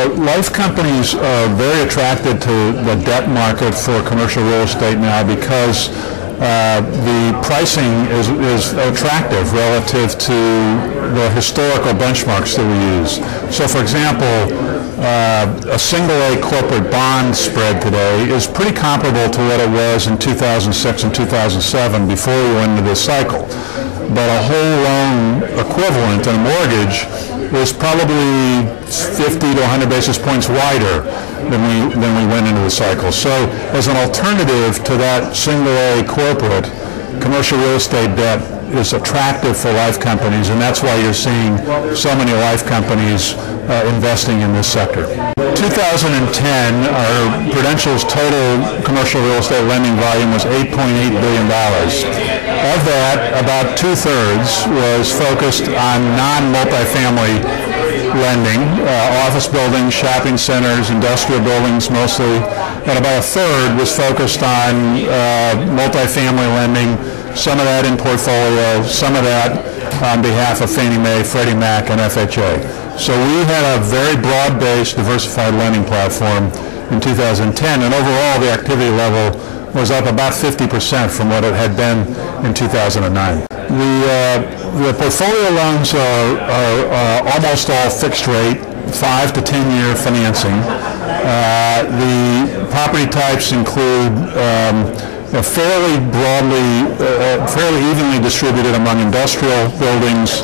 Life companies are very attracted to the debt market for commercial real estate now because the pricing is attractive relative to the historical benchmarks that we use. So, for example, a single A corporate bond spread today is pretty comparable to what it was in 2006 and 2007 before we went into this cycle. But a whole loan equivalent in a mortgage is probably 50 to 100 basis points wider than we went into the cycle. So as an alternative to that single A corporate, commercial real estate debt is attractive for life companies, and that's why you're seeing so many life companies investing in this sector. 2010, our Prudential's total commercial real estate lending volume was $8.8 billion. Of that, about two-thirds was focused on non-multifamily lending, office buildings, shopping centers, industrial buildings mostly, and about a third was focused on multifamily lending, some of that in portfolio, some of that on behalf of Fannie Mae, Freddie Mac, and FHA. So we had a very broad-based, diversified lending platform in 2010, and overall the activity level was up about 50% from what it had been in 2009. The portfolio loans are almost all fixed rate, 5 to 10 year financing. The property types include fairly broadly, fairly evenly distributed among industrial buildings,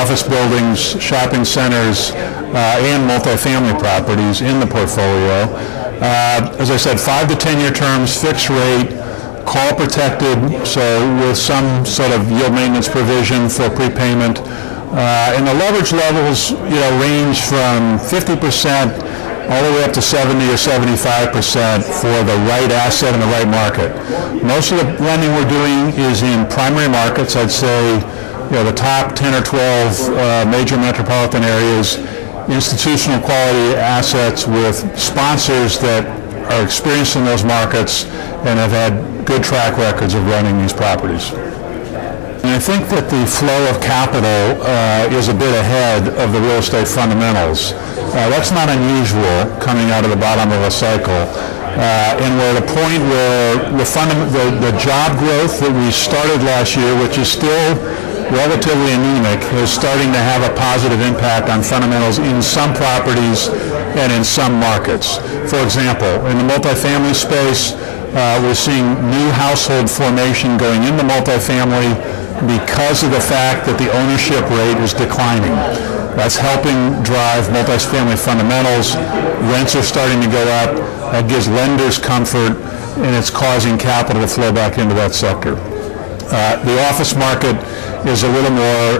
office buildings, shopping centers, and multifamily properties in the portfolio. As I said, 5 to 10 year terms, fixed rate, call protected, so with some sort of yield maintenance provision for prepayment. And the leverage levels, range from 50% all the way up to 70 or 75% for the right asset in the right market. Most of the lending we're doing is in primary markets. I'd say, the top 10 or 12 major metropolitan areas, institutional quality assets with sponsors that are experienced in those markets and have had good track records of running these properties. And I think that the flow of capital is a bit ahead of the real estate fundamentals. That's not unusual coming out of the bottom of a cycle. And we're at a point where the job growth that we started last year, which is still relatively anemic, is starting to have a positive impact on fundamentals in some properties and in some markets. For example, in the multifamily space, we're seeing new household formation going into multifamily because of the fact that the ownership rate is declining. That's helping drive multifamily fundamentals. Rents are starting to go up. That gives lenders comfort, and it's causing capital to flow back into that sector. The office market is a little more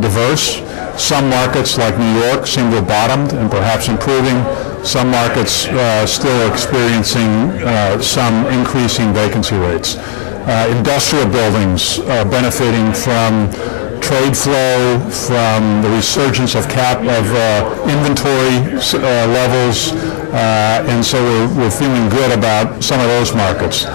diverse. Some markets, like New York, seem to have bottomed and perhaps improving. Some markets still experiencing some increasing vacancy rates. Industrial buildings are benefiting from trade flow, from the resurgence of inventory levels, and so we're feeling good about some of those markets.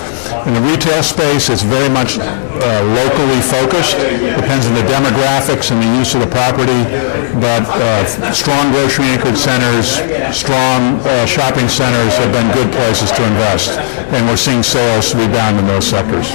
In the retail space, it's very much locally focused. Depends on the demographics and the use of the property, but strong grocery-anchored centers, strong shopping centers have been good places to invest, and we're seeing sales rebound in those sectors.